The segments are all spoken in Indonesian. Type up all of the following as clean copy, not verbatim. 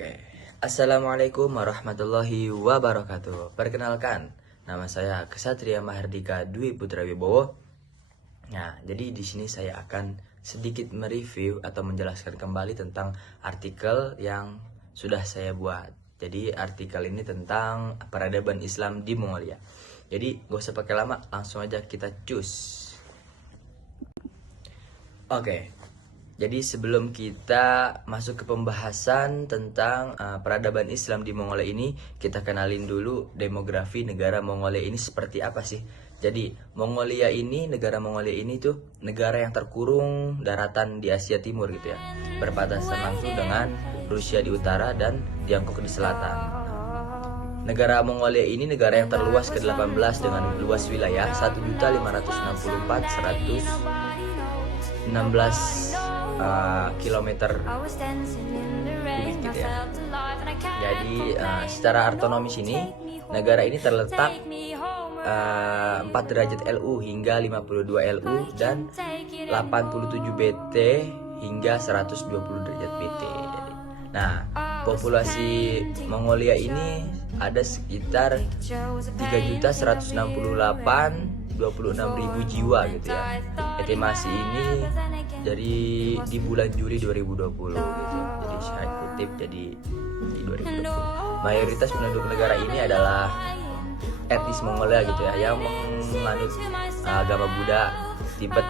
Oke, Assalamualaikum warahmatullahi wabarakatuh. Perkenalkan, nama saya Ksatria Mahardika Dwi Putra Wibowo. Nah, jadi di sini saya akan sedikit mereview atau menjelaskan kembali tentang artikel yang sudah saya buat. Jadi artikel ini tentang peradaban Islam di Mongolia. Jadi gak usah pakai lama, langsung aja kita cus. Oke. Jadi sebelum kita masuk ke pembahasan tentang peradaban Islam di Mongolia ini, kita kenalin dulu demografi negara Mongolia ini seperti apa sih. Jadi negara Mongolia ini tuh negara yang terkurung daratan di Asia Timur gitu ya. Berbatasan langsung dengan Rusia di utara dan Tiongkok di selatan. Negara Mongolia ini negara yang terluas ke-18 dengan luas wilayah 1.564.116 kilometer kubik gitu ya. Jadi secara autonomis ini negara ini terletak 4 derajat LU hingga 52 LU dan 87 BT hingga 120 derajat BT. Nah, populasi Mongolia ini ada sekitar 3.168.26.000 jiwa gitu ya. Estimasi ini dari di bulan Juli 2020 gitu. Jadi saya kutip jadi di 2020. Mayoritas penduduk negara ini adalah etnis Mongolia gitu ya, yang menganut agama Buddha, Tibet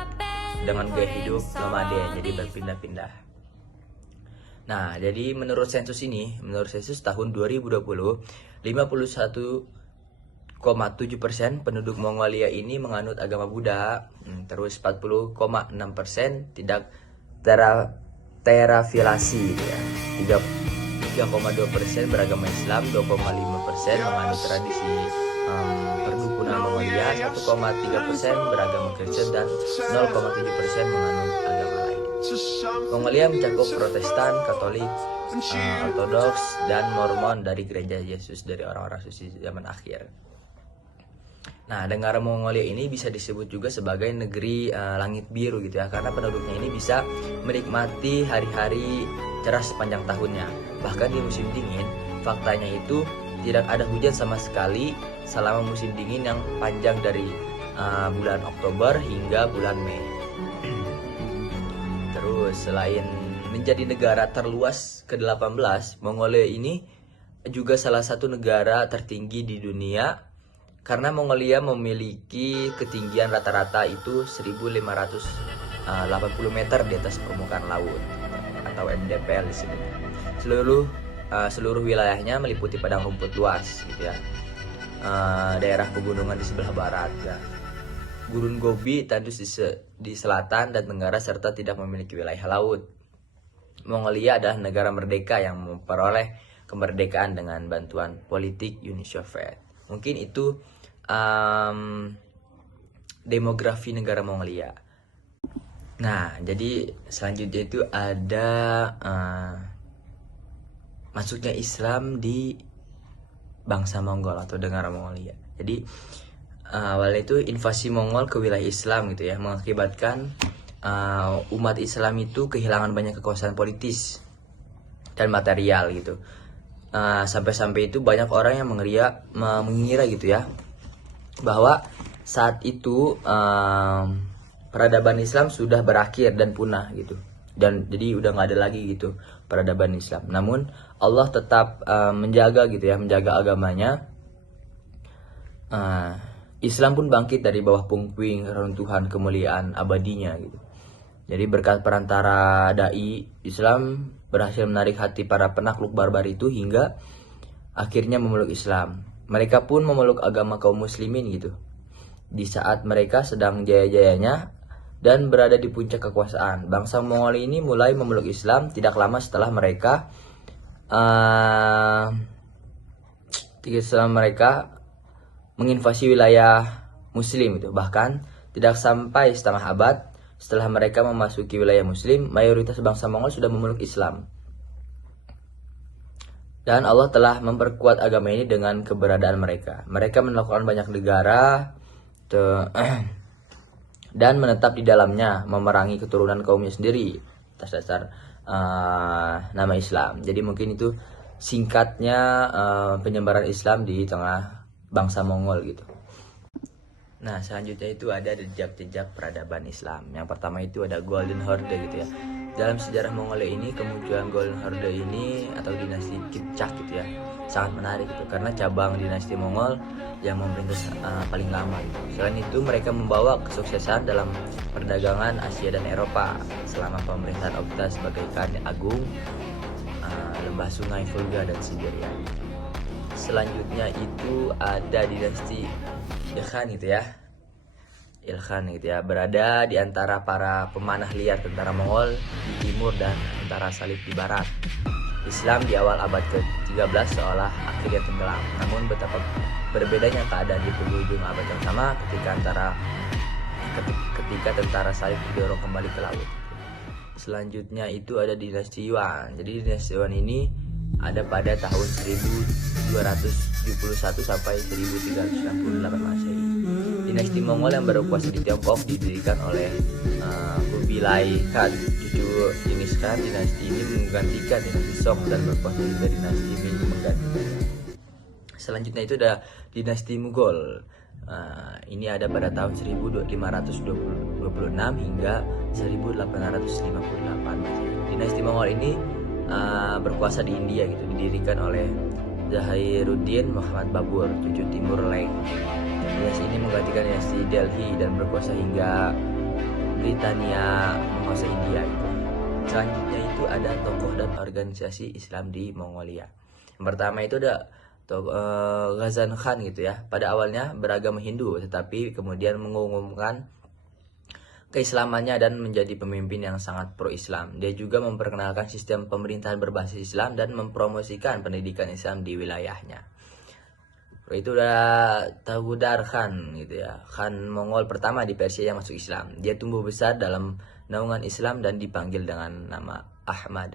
dengan gaya hidup nomaden, jadi berpindah-pindah. Nah, jadi menurut sensus tahun 2020, 51,7% penduduk Mongolia ini menganut agama Buddha, terus 40,6% tidak terafiliasi gitu ya. 3,2% beragama Islam, 2,5% menganut tradisi perdukunan Mongolia, 1,3% beragama Kristen dan 0,7% menganut agama lain. Mongolia mencakup Protestan, Katolik, Ortodoks dan Mormon dari gereja Yesus dari orang-orang suci zaman akhir. Nah, negara Mongolia ini bisa disebut juga sebagai negeri langit biru gitu ya, karena penduduknya ini bisa menikmati hari-hari cerah sepanjang tahunnya. Bahkan di musim dingin, faktanya itu tidak ada hujan sama sekali selama musim dingin yang panjang dari bulan Oktober hingga bulan Mei. Terus selain menjadi negara terluas ke-18, Mongolia ini juga salah satu negara tertinggi di dunia, karena Mongolia memiliki ketinggian rata-rata itu 1.580 meter di atas permukaan laut atau MDPL disebutnya. Seluruh wilayahnya meliputi padang rumput luas gitu ya. Daerah pegunungan di sebelah barat ya. Gurun Gobi tandus di selatan dan tenggara serta tidak memiliki wilayah laut. Mongolia adalah negara merdeka yang memperoleh kemerdekaan dengan bantuan politik Uni Soviet. Mungkin itu demografi negara Mongolia. Nah, jadi selanjutnya itu ada masuknya Islam di bangsa Mongol atau negara Mongolia. Jadi awalnya itu invasi Mongol ke wilayah Islam gitu ya, mengakibatkan umat Islam itu kehilangan banyak kekuasaan politis dan material gitu. Sampai-sampai itu banyak orang yang mengira gitu ya, bahwa saat itu peradaban Islam sudah berakhir dan punah gitu, dan jadi udah nggak ada lagi gitu peradaban Islam. Namun Allah tetap menjaga agamanya. Islam pun bangkit dari bawah puing-puing reruntuhan kemuliaan abadinya gitu. Jadi berkat perantara dai, Islam berhasil menarik hati para penakluk barbar itu hingga akhirnya memeluk Islam. Mereka pun memeluk agama kaum muslimin gitu. Di saat mereka sedang jaya-jayanya dan berada di puncak kekuasaan, bangsa Mongol ini mulai memeluk Islam tidak lama setelah mereka menginvasi wilayah muslim itu. Bahkan tidak sampai setengah abad setelah mereka memasuki wilayah muslim, mayoritas bangsa Mongol sudah memeluk Islam. Dan Allah telah memperkuat agama ini dengan keberadaan mereka. Mereka melakukan banyak negara dan menetap di dalamnya, memerangi keturunan kaumnya sendiri atas dasar nama Islam. Jadi mungkin itu singkatnya penyebaran Islam di tengah bangsa Mongol gitu. Nah, selanjutnya itu ada jejak-jejak peradaban Islam. Yang pertama itu ada Golden Horde gitu ya. Dalam sejarah Mongolia ini, kemunculan Golden Horde ini atau dinasti Kipchak gitu ya, sangat menarik gitu karena cabang dinasti Mongol yang memerintah paling lama gitu. Selain itu, mereka membawa kesuksesan dalam perdagangan Asia dan Eropa selama pemerintahan Okta sebagai Khan Agung, lembah sungai Volga dan Siberia. Selanjutnya itu ada dinasti Ilkhan gitu ya. Ilkhan gitu ya, berada di antara para pemanah liar tentara Mongol di timur dan tentara salib di barat. Islam di awal abad ke-13 seolah akhirnya tenggelam. Namun betapa berbedanya keadaan di penghujung abad yang sama ketika tentara salib didorong kembali ke laut. Selanjutnya itu ada dinasti Yuan. Jadi dinasti Yuan ini ada pada tahun 1271 sampai 1368 Masehi. Dinasti Mongol yang berkuasa di Tiongkok didirikan oleh Kubilai Khan, cucu Genghis Khan. Dinasti ini menggantikan dinasti Song dan berkuasa juga dinasti Ming menggantikannya. Selanjutnya itu ada dinasti Mughal. Ini ada pada tahun 1526 hingga 1858 Masehi. Dinasti Mongol ini berkuasa di India gitu, didirikan oleh Zahiruddin Muhammad Babur, cucu Timur Leng. Dinasti ini menggantikan dinasti Delhi dan berkuasa hingga Britania menguasai India gitu. Selanjutnya itu ada tokoh dan organisasi Islam di Mongolia. Yang pertama itu ada Ghazan Khan gitu ya. Pada awalnya beragama Hindu, tetapi kemudian mengumumkan keislamannya dan menjadi pemimpin yang sangat pro-Islam. Dia juga memperkenalkan sistem pemerintahan berbasis Islam dan mempromosikan pendidikan Islam di wilayahnya. Itu udah Tagudar Khan gitu ya, Khan Mongol pertama di Persia yang masuk Islam. Dia tumbuh besar dalam naungan Islam dan dipanggil dengan nama Ahmad.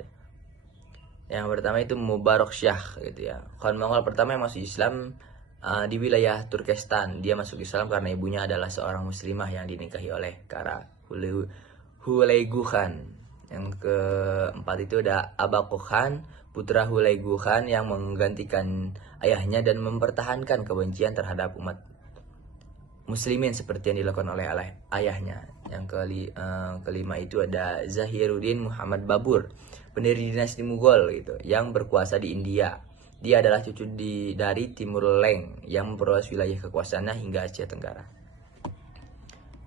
Yang pertama itu Mubarak Shah gitu ya, Khan Mongol pertama yang masuk Islam di wilayah Turkestan. Dia masuk Islam karena ibunya adalah seorang muslimah yang dinikahi oleh Kara Hulegu Khan. Yang keempat itu ada Abaku Khan, putra Hulegu Khan yang menggantikan ayahnya dan mempertahankan kebencian terhadap umat muslimin seperti yang dilakukan oleh ayahnya. Yang kelima itu ada Zahiruddin Muhammad Babur, pendiri dinasti Mughal gitu, yang berkuasa di India. Dia adalah cucu dari Timur Leng yang memperluas wilayah kekuasaannya hingga Asia Tenggara.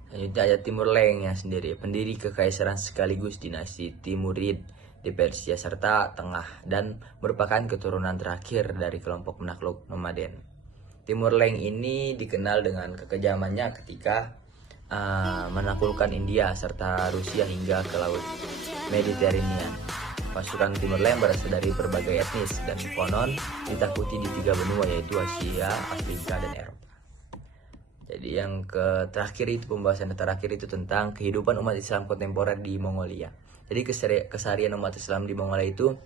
Selanjutnya ada Timur Leng yang sendiri, pendiri kekaisaran sekaligus dinasti Timurid di Persia serta Tengah dan merupakan keturunan terakhir dari kelompok penakluk nomaden. Timur Leng ini dikenal dengan kekejamannya ketika menaklukkan India serta Rusia hingga ke Laut Mediterania. Pasukan Timur Leng berasal dari berbagai etnis dan konon ditakuti di 3 benua yaitu Asia, Afrika, dan Eropa. Jadi yang terakhir itu pembahasan terakhir itu tentang kehidupan umat Islam kontemporer di Mongolia. Jadi keseharian umat Islam di Mongolia itu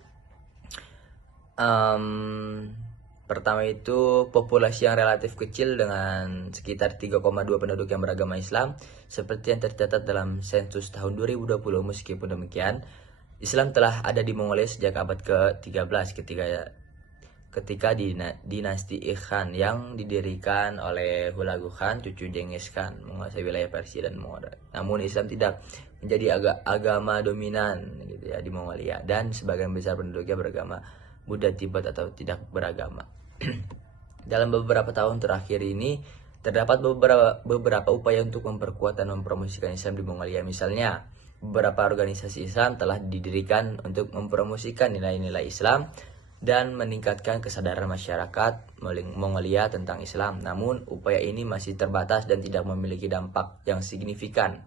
pertama itu populasi yang relatif kecil dengan sekitar 3,2 penduduk yang beragama Islam seperti yang tercatat dalam sensus tahun 2020. Meskipun demikian, Islam telah ada di Mongolia sejak abad ke-13 ketika dinasti Khan yang didirikan oleh Hulagu Khan, cucu Genghis Khan, menguasai wilayah Persia dan Mongolia. Namun Islam tidak menjadi agama dominan gitu ya di Mongolia, dan sebagian besar penduduknya beragama Buddha Tibet atau tidak beragama. Dalam beberapa tahun terakhir ini terdapat beberapa upaya untuk memperkuat dan mempromosikan Islam di Mongolia. Misalnya, beberapa organisasi Islam telah didirikan untuk mempromosikan nilai-nilai Islam dan meningkatkan kesadaran masyarakat Mongolia tentang Islam. Namun, upaya ini masih terbatas dan tidak memiliki dampak yang signifikan